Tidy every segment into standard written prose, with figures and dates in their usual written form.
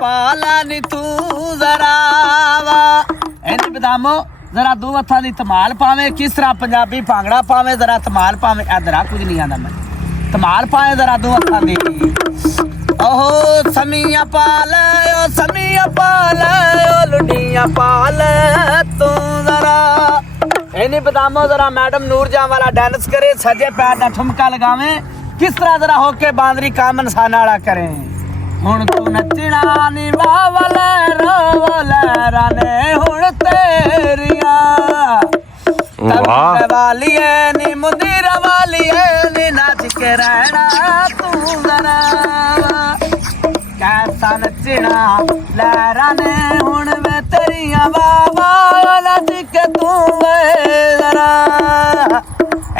पाला नी तू जरा वा इंज बदामो जरा दो हथा दी धमाल पावे किस तरह पंजाबी भांगड़ा पावे जरा धमाल पावे इधर कुछ नहीं आंदा मैं धमाल पावे जरा दो हथा दी ओहो समिया पाल ओ लुडिया पाल तू जरा इन्हीं बदामो जरा मैडम नूरजहां वाला डांस करे सजे पैर दा ठुमका लगावे किस तरह जरा होके बांदरी कामन सानाड़ा करे हुण तू नचना नी वावल रोवल राने हुण तेरिया तब वालिए नी मुंदीर वालिए नी नाच के रहना तू जरा कैसा नचना लहरा ने हुण में तेरिया बाबा नच के तू जरा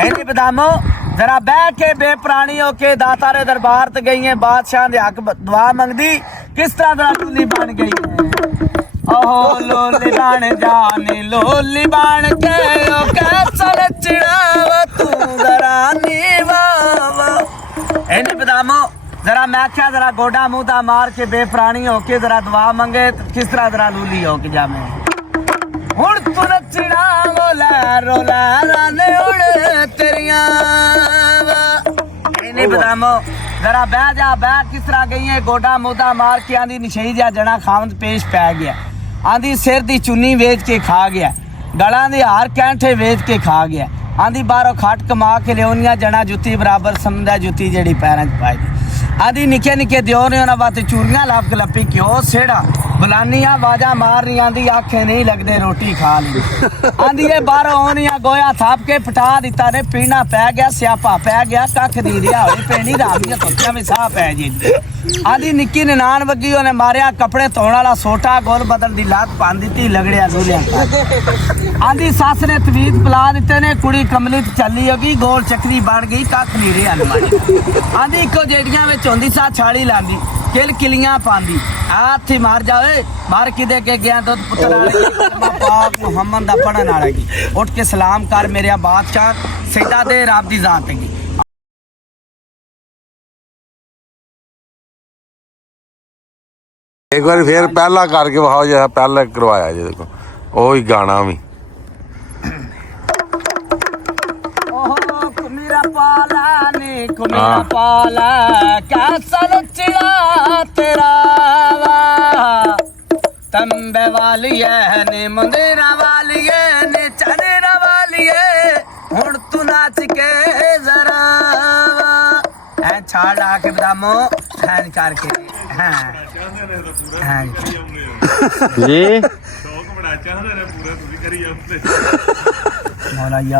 ऐनी बदामो जरा बह के बेपरानी होके दाता रे दरबार ते गई है बादशाह दे हक दुआ मंगदी किस तरह जरा टूली बन गई है ओहो लोली बन जानी लोली बन के ओ कैसा नचना तू जरा नी वावा ऐनी बदामो जरा मैं क्या जरा गोडा मुंह दा मार के बेपरानी होके जरा दुआ मंगे किस तरह जरा लूली होके जामे हुण तू नचना रोला राने उड़ तेरिया नहीं बदामो जरा बह जा बह किस तरह गई है गोडा मुदा मार के आंदी निशई जा जना खावंद पेश पै गया आंदी सिर दी चुन्नी वेच के खा गया गला दे हार कैंठे वेच के खा गया आंदी बाहरों खट कमा के लियोनिया जना जुत्ती बराबर समझा जुत्ती जेड़ी पैरां च पाई आंदी निके निके दियो ने उन्हां वास्ते चूड़ियां लाप के लपी क्यों सेड़ा बुलानियां बाजा मार रही आंदी आखे नहीं लगदे रोटी खा ली आंदी ये बाहरों ओनियां गोया थाप के पटा दिता ने पीना पै गया स्यापा पै गया कख दी रिया होई पेंडी रामियां तोतियां में साह पै जी आंदी निक्की ननान वगी ओने मारिया कपड़े धोण वाला सोटा गोल बदल दी लात पान दित्ती लगड़िया दूलियां आंदी सस ने तवीत पिला दिते ने कुड़ी कमली चली होगी गोल चकरी बन गई कख नहीं रिया अलमारी आंदी इको जेड़ियां विच होंदी सा छाड़ी लांदी किल किलियां पांदी हाथी मार जाए मार किदे के गया दुध पुत्र वाली पाक मुहम्मद दा पढ़न वाला की उठ के सलाम कर मेरे बादशाह सजदा दे रब दी जात की एक बार फिर पहला करके वहां जैसा पहला करवाया जी देखो ओ ही गाना भी कुमेरा पाला कैसा नचना तेरा वा तंबे वाली है नी मुंदेरा वाली है नी चनेरा वाली है हुण तू नाच के जरा है छाड़ आके बदामो हैन करके हां हां जी शौक बड़ा चाहते ने पूरा तुसी करी जाते मौला